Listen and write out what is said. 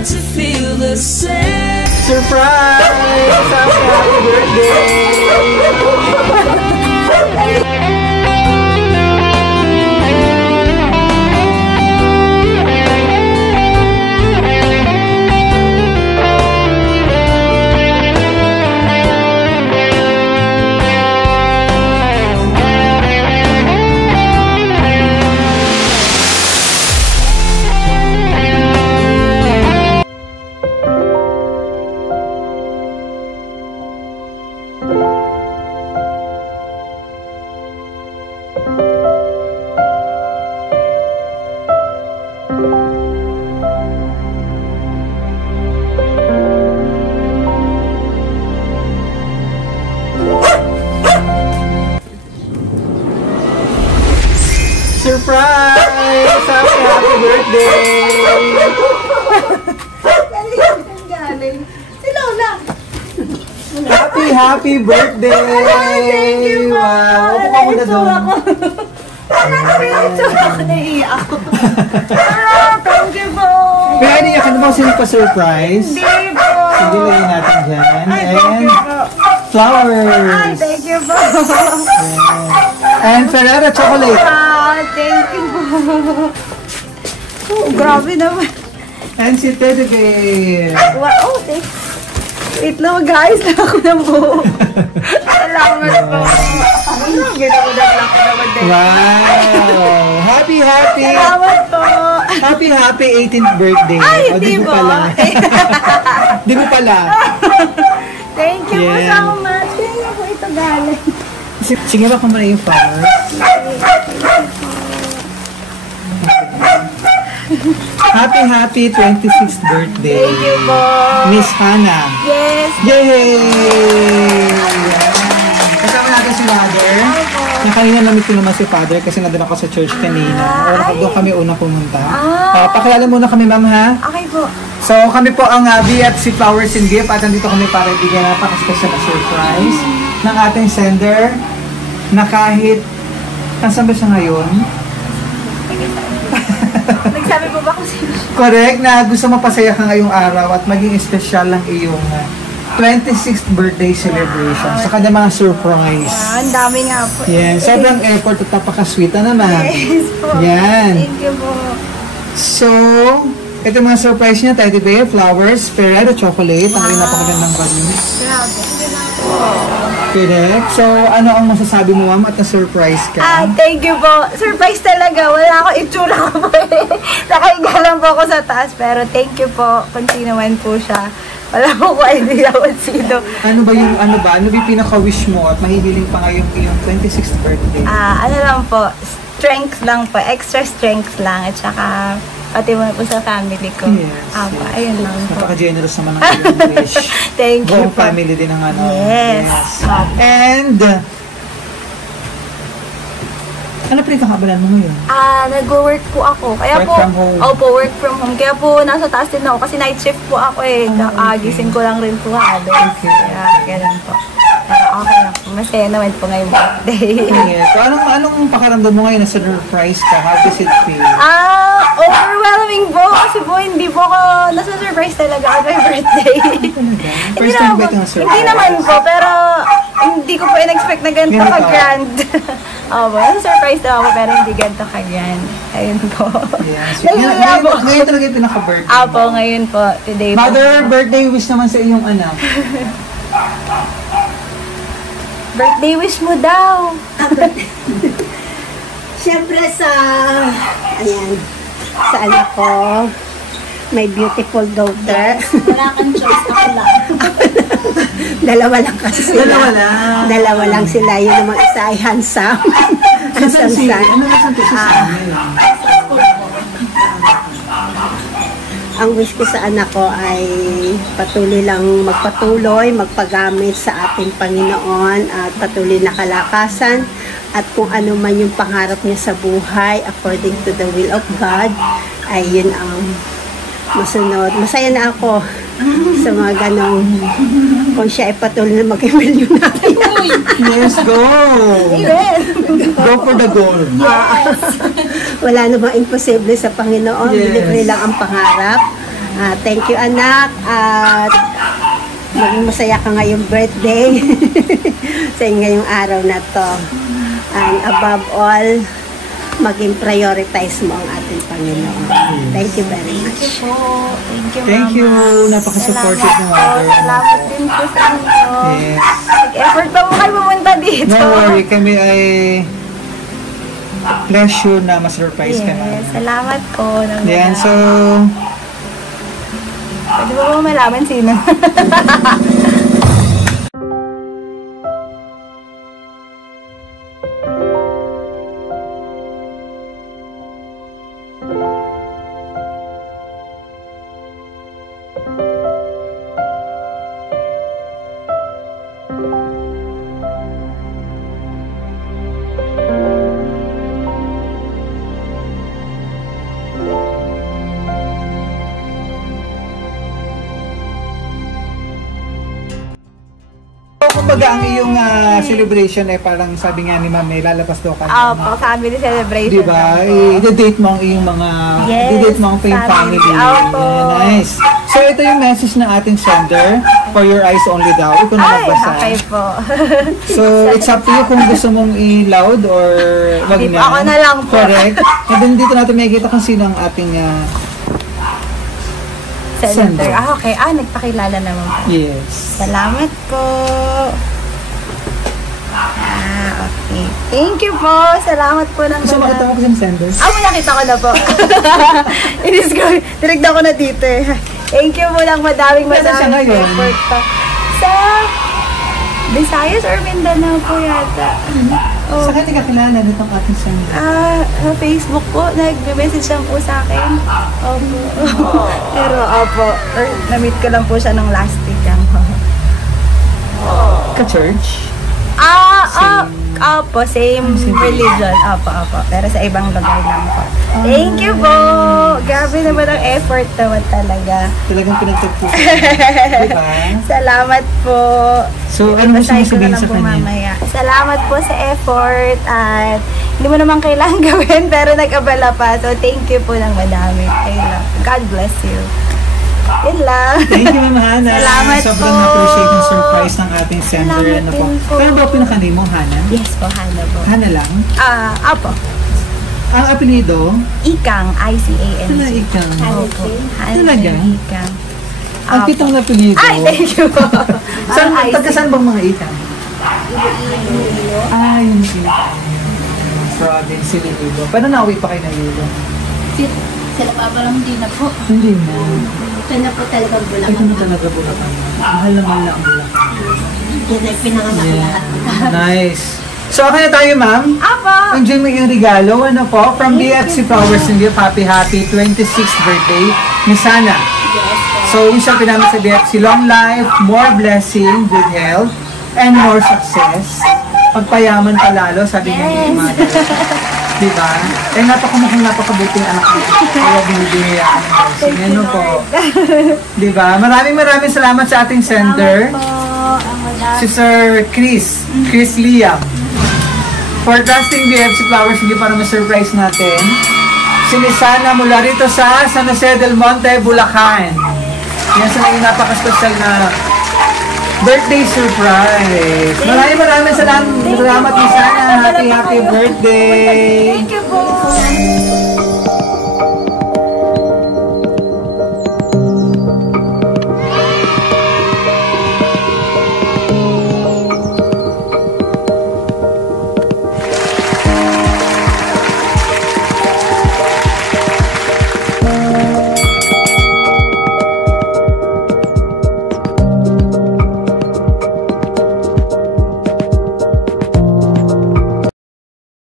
got to feel the same. Surprise! Happy birthday! Surprise! Happy birthday! Happy birthday! Thank you, wow! Upo ka muna doon. Naiiyak ako. Thank you po! Kaya niya ka naman sino pa-surprise? Hindi po! Sige lang natin dyan. Thank And you po! flowers! Thank you po! And Ferrero chocolate! Thank you po! Oh, grabe naman! And si Teddy Bear! Wow! Thanks! Wait lang, guys! Ako na po! Salamat po! Ginagawa lang ko naman din. Wow! Happy! Salamat po! Happy 18th birthday! Ay, O, di mo po! pala. Di mo pala. Thank you po Yeah. so much! Kaya po ito galing. Sige ba kung muna yung flowers? Happy 26th birthday! Thank you po! Miss Hannah! Yes! Yay! Kasama natin si Mother. Na kanina namit ko naman si Father kasi nandun ako sa church kanina. O doon kami unang pumunta. Pakilala muna kami, ma'am, ha? Okay po. So, kami po ang VFC Flowers and Gift at nandito kami para ibigyan napaka-special na surprise ng ating sender na kahit nasan ba siya ngayon? Nagsabi po ba kung sino? Correct, na gusto mapasaya ka ngayong araw at maging special lang iyong 26th birthday celebration sa kanya mga surprise. Ang dami nga po. Yan, sobrang effort at napaka-sweet na naman. Yes po. Yan. Thank you po. So, ito mga surprise niya, teddy bear, flowers, Ferrero chocolate, ang rin napakagandang balloons. Grabe. Correct. So, ano ang masasabi mo, ma'am, at na-surprise ka? Thank you po. Surprise talaga. Wala ako itsura ko po. Nakahiga lang po ako sa taas. Pero thank you po kung sino man po siya. Wala po ko idea kung sino. Ano ba yung pinaka-wish mo at mahihiling pa ngayong iyong 26th birthday? Ano lang po, strength lang po. Extra strength lang. At saka, pati mo po sa family ko. Yes. Ayun lang po. Napaka-generous naman ng iyong wish. Thank you Buong po. family din ang ano. Yes. And, ano pinagkakabalan mo ngayon? Nag-work po ako. Kaya Work po, from home. Opo, work from home. Kaya po, nasa taas din ako. Kasi night shift po ako eh. Gising ko lang rin po halos. Kaya, ganun po. Pero okay lang po. Masaya naman po ngayong birthday. Yes. So, anong pakaramdam mo ngayon na surprise ka? How does it feel? Overwhelming po. Kasi po, hindi po ako nasa-surprise talaga on my birthday. First time ba ito na surprise? Hindi naman po, pero hindi ko po in-expect na ganito Ganito. ka-grand. Nasa-surprise na ako, pero hindi ganito ka-grand. Ayun po. Yes. Nahihiya po. Ngayon talaga yung pinaka-birthday. Apo, ngayon po. Today po. Mother, birthday wish naman sa iyong anak. Birthday wish mo daw. Siyempre sa anak ko, my beautiful daughter. Wala kang choice, ako lang. Dalawa lang kasi sila. Dalawa lang sila. Yun naman isa ay handsome. Handsome son. Ano nasan to sa amin? Ang wish ko sa anak ko ay patuloy lang magpagamit sa ating Panginoon at patuloy na kalakasan at kung ano man yung pangarap niya sa buhay according to the will of God ay yun ang masunod. Masaya na ako sa mga ganong kung siya ay patuloy na mag-milyonaryo. Yes, go! Yes. Go for the goal. Wala namang imposible sa Panginoon. Yes. Libre lang ang pangarap. Thank you, anak. At maging masaya ka ngayong birthday sa ngayong araw na to. And above all, maging prioritize mo ang ating Panginoon. Thank you very much. Thank you po. Thank you. Mama. Napaka-supportive Salamat ng po. mother. Salamat din po sa inyo. Yes. Nag-effort pa mo kayo pumunta dito. No worry, kami ay pleasure na ma-surprise ka Yes, namin. salamat po. Yan, so, Pwede ba mo malaman sino? kumbaga ang iyong celebration ay parang sabi nga ni Ma'am, may lalabas daw ka. Opo, family celebration. Diba? lang po. I-date mo ang iyong mga, Yes, i-date mo ang iyong family. family. Opo. Nice. So ito yung message ng ating sender, for your eyes only daw. Ikaw na Ay, magbasa. okay po. So, it's up to you kung gusto mong i-loud or wag Di na. pa, ako na lang po. Correct. And then dito natin makikita kung sino ang ating Sender. Sender. Okay. Nagpakilala naman po. yes. Salamat po. Okay. Thank you po. Salamat po ng So, makita mo ko sa sender? may nakita ko na po. Inis ko. Tinignan ko na dito eh. Thank you po lang madaming Nasaan siya ngayon? effort pa. Sa Visayas or Mindanao po yata. Oh. Saan ka kakilala nitong ating sender? Sa Facebook po, nag-message lang po sa akin. Opo. Pero opo, na-meet ko lang po siya ng last week lang. Ka-church? Opo, same religion. Opo. Pero sa ibang lugar lang po. Thank you po! Grabe naman ang effort naman talaga. Talagang pinagtagpuan. Diba? Salamat po. So, ano mo Basahin ko sabihin na lang sa po kanya? mamaya. Salamat po sa effort at hindi mo naman kailangan gawin pero nag-abala pa. So, thank you po ng madami. I love you. God bless you. Yun lang. Thank you, Ma'am Hana. Salamat Sobrang po. na-appreciate yung surprise ng ating sender. Salamat Ano po? din po. Ano ba pinaka-name mo, Hana? Yes po, Hana po. Hana lang? Apo. Ang apelido? Ikang, I-C-A-N-G. Ano ikang? Opo. Talaga? Ikang. Ang kitang na apelido. Ay, thank you po. Saan, Parang taga saan bang mga ikang? Yung ikang. Province, Iloilo. Paano nauwi pa kayo ng Iloilo? Sila pa parang hindi na po. Hindi na. Ito na po talagang Ay, Bulacan. kung talaga Bulacan. Mahal na ang Bulacan. Yan ay pinanganak lahat. Nice. So, okay na tayo, ma'am. Apo. Enjoy mo yung regalo. Ano po? From BFC Flowers and Gift, happy 26th birthday ni Sana. So, yung sabi namin sa BFC, long life, more blessing, good health, and more success. Pagpayaman pa lalo, sabi nga ni Mother. Diba? Eh, napakabuting anak dito. Kaya binibigay ako ng blessing. Ano po? Diba? Maraming salamat sa ating sender. Si Sir Chris Liam. For trusting BFC Flowers, hindi para ma-surprise natin. Sinisana mula rito sa San Jose del Monte, Bulacan. Yan sa naging napaka-special na birthday surprise. Maraming salamat ni Sana. Happy birthday. Thank you